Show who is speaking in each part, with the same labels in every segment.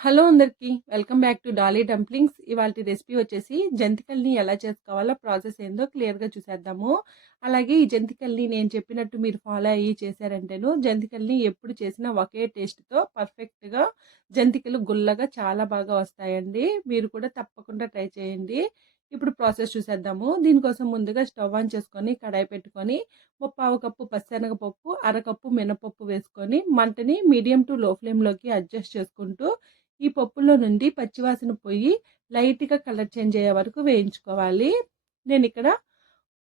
Speaker 1: Hello అందరికీ welcome back to Dolly dumplings. ఇవాళ recipe వచ్చేసి జంతికల్ని ఎలా చేసుకోవాలో ప్రాసెస్ ఏందో క్లియర్గా చూసేద్దాము. అలాగే ఈ జంతికల్ని నేను చెప్పినట్టు మీరు ఫాలో అయ్యి చేశారంటేను జంతికల్ని ఎప్పుడు చేసినా ఒకే టేస్ట్తో పర్ఫెక్ట్గా జంతికలు గుల్లగా చాలా బాగా వస్తాయండి. మీరు కూడా తప్పకుండా ట్రై చేయండి. ఇప్పుడు ప్రాసెస్ చూసేద్దాము. దీనికోసం ముందుగా స్టవ్ ఆన్ చేసుకొని కడాయి పెట్టుకొని ముప్పావు కప్పు పచ్చనగపప్పు అరకప్పు మినపప్పు వేసుకొని మంటని మీడియం టు లో ఫ్లేమ్లోకి అడ్జస్ట్ చేసుకుంటూ ఈ పప్పులో నుండి పచ్చివాసన పోయి లైట్గా కలర్ చేంజ్ అయ్యే వరకు వేయించుకోవాలి. నేను ఇక్కడ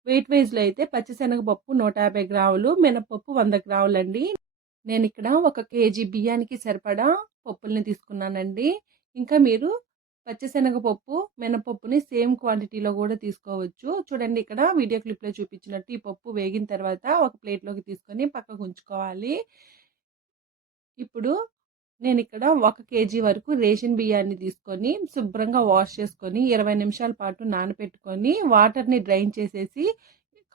Speaker 1: వెయిట్ వైజ్లో అయితే పచ్చిశనగపప్పు నూట యాభై గ్రాములు మినపప్పు వంద గ్రాములు అండి నేను ఇక్కడ ఒక కేజీ బియ్యానికి సరిపడా పప్పుల్ని తీసుకున్నానండి. ఇంకా మీరు పచ్చిశనగపప్పు మినపప్పుని సేమ్ క్వాంటిటీలో కూడా తీసుకోవచ్చు. చూడండి ఇక్కడ వీడియో క్లిప్లో చూపించినట్టు ఈ పప్పు వేగిన తర్వాత ఒక ప్లేట్లోకి తీసుకొని పక్కకు ఉంచుకోవాలి. ఇప్పుడు నేను ఇక్కడ ఒక కేజీ వరకు రేషన్ బియ్యాన్ని తీసుకొని శుభ్రంగా వాష్ చేసుకొని ఇరవై నిమిషాల పాటు నానబెట్టుకొని వాటర్ని డ్రైన్ చేసేసి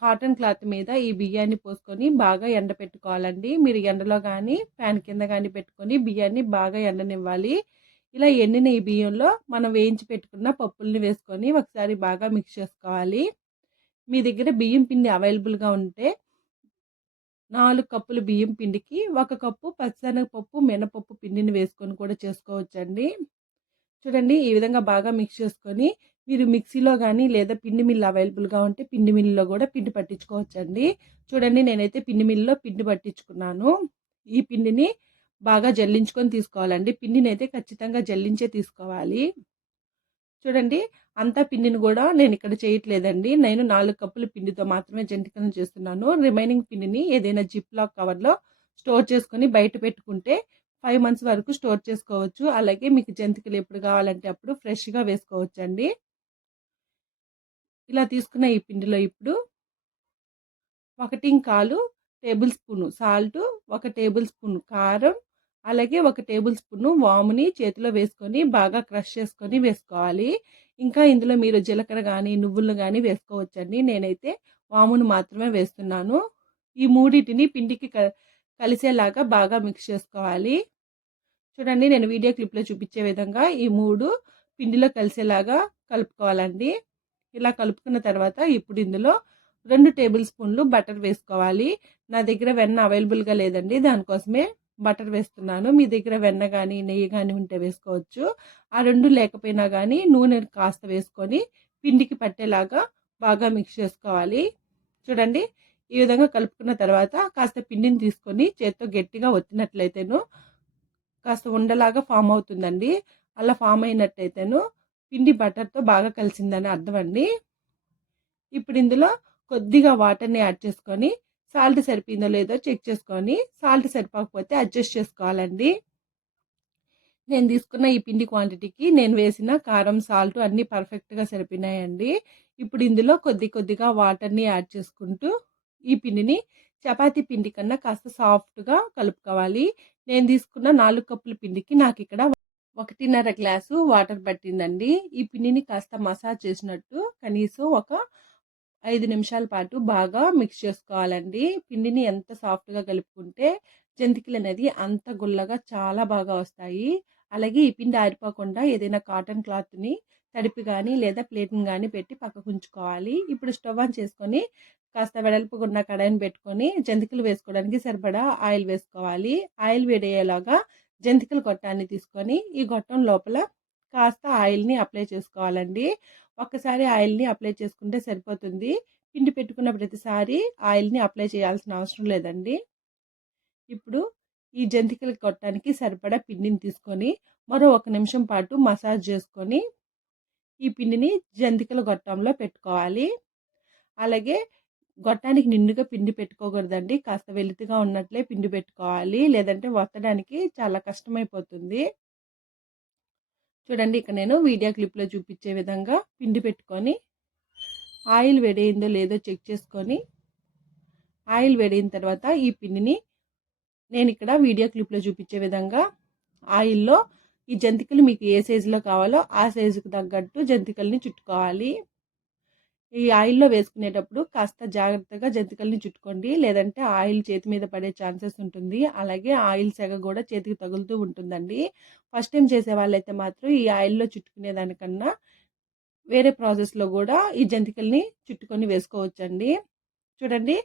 Speaker 1: కాటన్ క్లాత్ మీద ఈ బియ్యాన్ని పోసుకొని బాగా ఎండపెట్టుకోవాలండి. మీరు ఎండలో కానీ ఫ్యాన్ కింద కానీ పెట్టుకొని బియ్యాన్ని బాగా ఎండనివ్వాలి. ఇలా ఎండిన ఈ బియ్యంలో మనం వేయించి పెట్టుకున్న పప్పుల్ని వేసుకొని ఒకసారి బాగా మిక్స్ చేసుకోవాలి. మీ దగ్గర బియ్యం పిండి అవైలబుల్గా ఉంటే నాలుగు కప్పులు బియ్యం పిండికి ఒక కప్పు పచ్చిశనగపప్పు మినపప్పు పిండిని వేసుకొని కూడా చేసుకోవచ్చండి. చూడండి ఈ విధంగా బాగా మిక్స్ చేసుకొని మీరు మిక్సీలో కానీ లేదా పిండి మిల్లు అవైలబుల్గా ఉంటే పిండి మిల్లులో కూడా పిండి పట్టించుకోవచ్చండి. చూడండి నేనైతే పిండి మిల్లులో పిండి పట్టించుకున్నాను. ఈ పిండిని బాగా జల్లించుకొని తీసుకోవాలండి. పిండిని అయితే ఖచ్చితంగా జల్లించే తీసుకోవాలి. చూడండి అంతా పిండిని కూడా నేను ఇక్కడ చేయట్లేదండి. నేను నాలుగు కప్పుల పిండితో మాత్రమే జంతికలను చేస్తున్నాను. రిమైనింగ్ పిండిని ఏదైనా జిప్ లాక్ కవర్లో స్టోర్ చేసుకొని బయట పెట్టుకుంటే ఫైవ్ మంత్స్ వరకు స్టోర్ చేసుకోవచ్చు. అలాగే మీకు జంతికలు ఎప్పుడు కావాలంటే అప్పుడు ఫ్రెష్గా వేసుకోవచ్చు అండి ఇలా తీసుకున్న ఈ పిండిలో ఇప్పుడు ఒకటి కాలు టేబుల్ స్పూను సాల్ట్ ఒక టేబుల్ స్పూన్ కారం అలాగే ఒక టేబుల్ స్పూన్ వాముని చేతిలో వేసుకొని బాగా క్రష్ చేసుకొని వేసుకోవాలి. ఇంకా ఇందులో మీరు జీలకర్ర కానీ నువ్వులు కానీ వేసుకోవచ్చండి. నేనైతే వామును మాత్రమే వేస్తున్నాను. ఈ మూడింటిని పిండికి కలిసేలాగా బాగా మిక్స్ చేసుకోవాలి. చూడండి నేను వీడియో క్లిప్లో చూపించే విధంగా ఈ మూడు పిండిలో కలిసేలాగా కలుపుకోవాలండి. ఇలా కలుపుకున్న తర్వాత ఇప్పుడు ఇందులో రెండు టేబుల్ స్పూన్లు బటర్ వేసుకోవాలి. నా దగ్గర వెన్న అవైలబుల్గా లేదండి. దానికోసమే బటర్ వేస్తున్నాను. మీ దగ్గర వెన్న కానీ నెయ్యి కానీ ఉంటే వేసుకోవచ్చు. ఆ రెండు లేకపోయినా కానీ నూనె కాస్త వేసుకొని పిండికి పట్టేలాగా బాగా మిక్స్ చేసుకోవాలి. చూడండి ఈ విధంగా కలుపుకున్న తర్వాత కాస్త పిండిని తీసుకొని చేత్తో గట్టిగా ఒత్తినట్లయితేను కాస్త ఉండలాగా ఫామ్ అవుతుందండి. అలా ఫామ్ అయినట్టయితేను పిండి బటర్తో బాగా కలిసిందని అర్థం అండి ఇప్పుడు ఇందులో కొద్దిగా వాటర్ని యాడ్ చేసుకొని సాల్ట్ సరిపోయిందో లేదో చెక్ చేసుకొని సాల్ట్ సరిపోకపోతే అడ్జస్ట్ చేసుకోవాలండి. నేను తీసుకున్న ఈ పిండి క్వాంటిటీకి నేను వేసిన కారం సాల్ట్ అన్నీ పర్ఫెక్ట్గా సరిపోయినాయండి. ఇప్పుడు ఇందులో కొద్ది కొద్దిగా వాటర్ని యాడ్ చేసుకుంటూ ఈ పిండిని చపాతీ పిండి కన్నా కాస్త సాఫ్ట్గా కలుపుకోవాలి. నేను తీసుకున్న నాలుగు కప్పుల పిండికి నాకు ఇక్కడ ఒకటిన్నర గ్లాసు వాటర్ పట్టిందండి. ఈ పిండిని కాస్త మసాజ్ చేసినట్టు కనీసం ఒక ఐదు నిమిషాల పాటు బాగా మిక్స్ చేసుకోవాలండి. పిండిని ఎంత సాఫ్ట్గా కలుపుకుంటే జంతికలు అనేది అంత గుల్లగా చాలా బాగా వస్తాయి. అలాగే ఈ పిండి ఆరిపోకుండా ఏదైనా కాటన్ క్లాత్ని తడిపి కానీ లేదా ప్లేట్ని కానీ పెట్టి పక్కకు ఉంచుకోవాలి. ఇప్పుడు స్టవ్ ఆన్ చేసుకొని కాస్త వెడల్పుగా ఉన్న కడాయిని పెట్టుకొని జంతికలు వేసుకోవడానికి సరిపడా ఆయిల్ వేసుకోవాలి. ఆయిల్ వేడయ్యేలాగా జంతికల గొట్టాన్ని తీసుకొని ఈ గొట్టం లోపల కాస్త ఆయిల్ని అప్లై చేసుకోవాలండి. ఒక్కసారి ఆయిల్ని అప్లై చేసుకుంటే సరిపోతుంది. పిండి పెట్టుకున్న ప్రతిసారి ఆయిల్ని అప్లై చేయాల్సిన అవసరం లేదండి. ఇప్పుడు ఈ జంతికలు కొట్టడానికి సరిపడా పిండిని తీసుకొని మరో ఒక నిమిషం పాటు మసాజ్ చేసుకొని ఈ పిండిని జంతికల గొట్టంలో పెట్టుకోవాలి. అలాగే గొట్టానికి నిండుగా పిండి పెట్టుకోకూడదండి. కాస్త వెలితిగా ఉన్నట్లే పిండి పెట్టుకోవాలి. లేదంటే వత్తడానికి చాలా కష్టమైపోతుంది. చూడండి ఇక్కడ నేను వీడియో క్లిప్లో చూపించే విధంగా పిండి పెట్టుకొని ఆయిల్ వేడైందో లేదో చెక్ చేసుకొని ఆయిల్ వేడైన తర్వాత ఈ పిండిని నేను ఇక్కడ వీడియో క్లిప్లో చూపించే విధంగా ఆయిల్లో ఈ జంతికలు మీకు ఏ సైజులో కావాలో ఆ సైజుకు తగ్గట్టు జంతికల్ని చుట్టుకోవాలి. ఈ ఆయిల్‌లో వేసుకునేటప్పుడు కాస్త జాగ్రత్తగా జంతికల్ని చుట్టుకోండి. లేదంటే ఆయిల్ చేతి మీద పడే ఛాన్సెస్ ఉంటుంది. అలాగే ఆయిల్ సెగ కూడా చేతికి తగులుతూ ఉంటుందండి. ఫస్ట్ టైం చేసే వాళ్ళైతే మాత్రం ఈ ఆయిల్‌లో చుట్టుకునే దానికన్నా వేరే ప్రాసెస్‌లో కూడా ఈ జంతికల్ని చుట్టుకొని వేసుకోవచ్చండి. చూడండి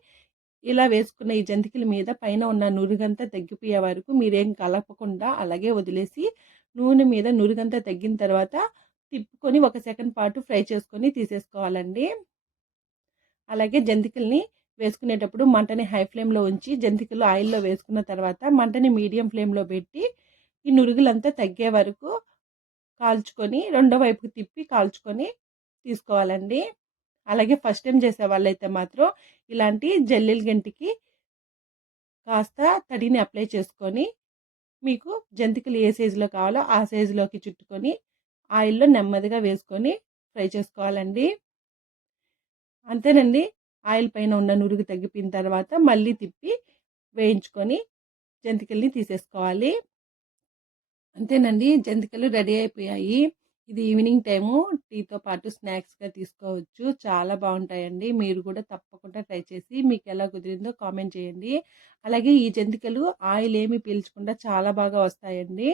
Speaker 1: ఇలా వేసుకున్న ఈ జంతికల మీద పైన ఉన్న నురుగంతా తగ్గిపోయే వరకు మీరేం కలపకుండా అలాగే వదిలేసి నూనె మీద నురుగంతా తగ్గిన తర్వాత తిప్పుకొని ఒక సెకండ్ పాటు ఫ్రై చేసుకొని తీసేసుకోవాలండి. అలాగే జంతికల్ని వేసుకునేటప్పుడు మంటని హై ఫ్లేమ్లో ఉంచి జంతికలు ఆయిల్లో వేసుకున్న తర్వాత మంటని మీడియం ఫ్లేమ్లో పెట్టి ఈ నురుగులంతా తగ్గే వరకు కాల్చుకొని రెండో వైపుకి తిప్పి కాల్చుకొని తీసుకోవాలండి. అలాగే ఫస్ట్ టైం చేసే వాళ్ళైతే మాత్రం ఇలాంటి జల్లెల గంటికి కాస్త తడిని అప్లై చేసుకొని మీకు జంతికలు ఏ సైజులో కావాలో ఆ సైజులోకి చుట్టుకొని ఆయిల్లో నెమ్మదిగా వేసుకొని ఫ్రై చేసుకోవాలండి. అంతేనండి. ఆయిల్ పైన ఉన్న నురుగు తగ్గిపోయిన తర్వాత మళ్ళీ తిప్పి వేయించుకొని జంతికల్ని తీసేసుకోవాలి. అంతేనండి. జంతికలు రెడీ అయిపోయాయి. ఇది ఈవినింగ్ టైము. టీతో పాటు స్నాక్స్గా తీసుకోవచ్చు. చాలా బాగుంటాయండి. మీరు కూడా తప్పకుండా ట్రై చేసి మీకు ఎలా కుదిరిందో కామెంట్ చేయండి. అలాగే ఈ జంతికలు ఆయిల్ ఏమి పీల్చకుండా చాలా బాగా వస్తాయండి.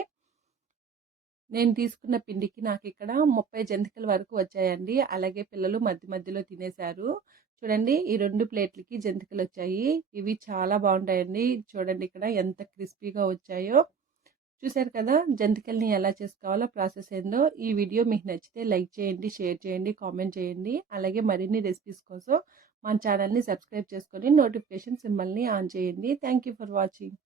Speaker 1: నేను తీసుకున్న పిండికి నాకు ఇక్కడ ముప్పై జంతికల వరకు వచ్చాయండి. అలాగే పిల్లలు మధ్య మధ్యలో తినేశారు. చూడండి ఈ రెండు ప్లేట్లకి జంతికలు వచ్చాయి ఇవి చాలా బాగుంటాయండి. చూడండి ఇక్కడ ఎంత క్రిస్పీగా వచ్చాయో. చూశారు కదా జంతికల్ని ఎలా చేసుకోవాలో ప్రాసెస్ ఏందో. ఈ వీడియో మీకు నచ్చితే లైక్ చేయండి షేర్ చేయండి కామెంట్ చేయండి. అలాగే మరిన్ని రెసిపీస్ కోసం మన ఛానల్ని సబ్స్క్రైబ్ చేసుకొని నోటిఫికేషన్ సింబల్ని ఆన్ చేయండి. Thank for watching.